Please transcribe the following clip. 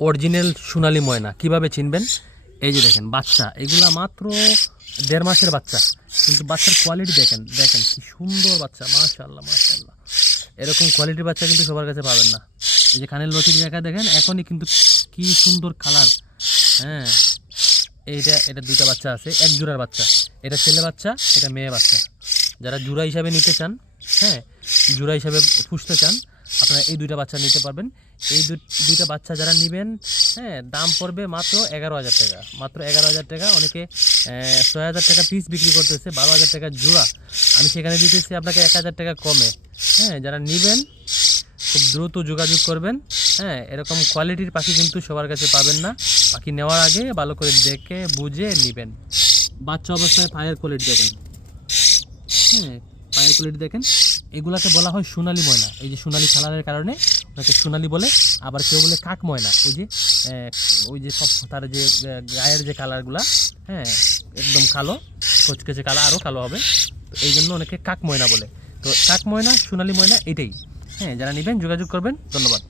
Original সোনালী ময়না কিভাবে চিনবেন? এই যে দেখেন বাচ্চা, এগুলা মাত্র 1.5 মাসের বাচ্চা, কিন্তু বাচ্চার কোয়ালিটি দেখেন, দেখেন কি সুন্দর বাচ্চা, মাশাআল্লাহ মাশাআল্লাহ। এরকম কোয়ালিটির বাচ্চা কিন্তু সবার কাছে পাবেন না। এই যে কানের লতির জায়গা দেখেন, এখনই কিন্তু কি সুন্দর কালার। হ্যাঁ, এটা দুইটা বাচ্চা আছে, এক জোড়ার বাচ্চা। এটা ছেলে বাচ্চা, এটা মেয়ে বাচ্চা। যারা জোড়া হিসাবে নিতে চান, হ্যাঁ জোড়া হিসাবে পুষতে চান, আপনারা এই দুইটা বাচ্চা নিতে পারবেন। এই দুইটা বাচ্চা যারা নেবেন, হ্যাঁ দাম পড়বে মাত্র 11,000 টাকা, মাত্র 11,000 টাকা। অনেকে 6,000 টাকা পিস বিক্রি করতেছে, 12,000 টাকা জোড়া। আমি সেখানে দিতেছি আপনাকে 1,000 টাকা কমে। হ্যাঁ, যারা নেবেন খুব দ্রুত যোগাযোগ করবেন। হ্যাঁ, এরকম কোয়ালিটির পাখি কিন্তু সবার কাছে পাবেন না। পাখি নেওয়ার আগে ভালো করে দেখে বুঝে নেবেন। বাচ্চা অবস্থায় পায়ের কোয়ালিটি দেখেন, হ্যাঁ পায়ের কোয়ালিটি দেখেন। এগুলাকে বলা হয় সোনালী ময়না। এই যে সোনালী কালারের কারণে ওনাকে সোনালী বলে। আবার কেউ বলে কাক ময়না। ওই যে সব তার যে গায়ের যে কালারগুলা, হ্যাঁ একদম কালো, কচকচে কালো, আরও কালো হবে, তো এই জন্য অনেকে কাক ময়না বলে। তো কাক ময়না, সোনালী ময়না এটাই। হ্যাঁ, যারা নেবেন যোগাযোগ করবেন। ধন্যবাদ।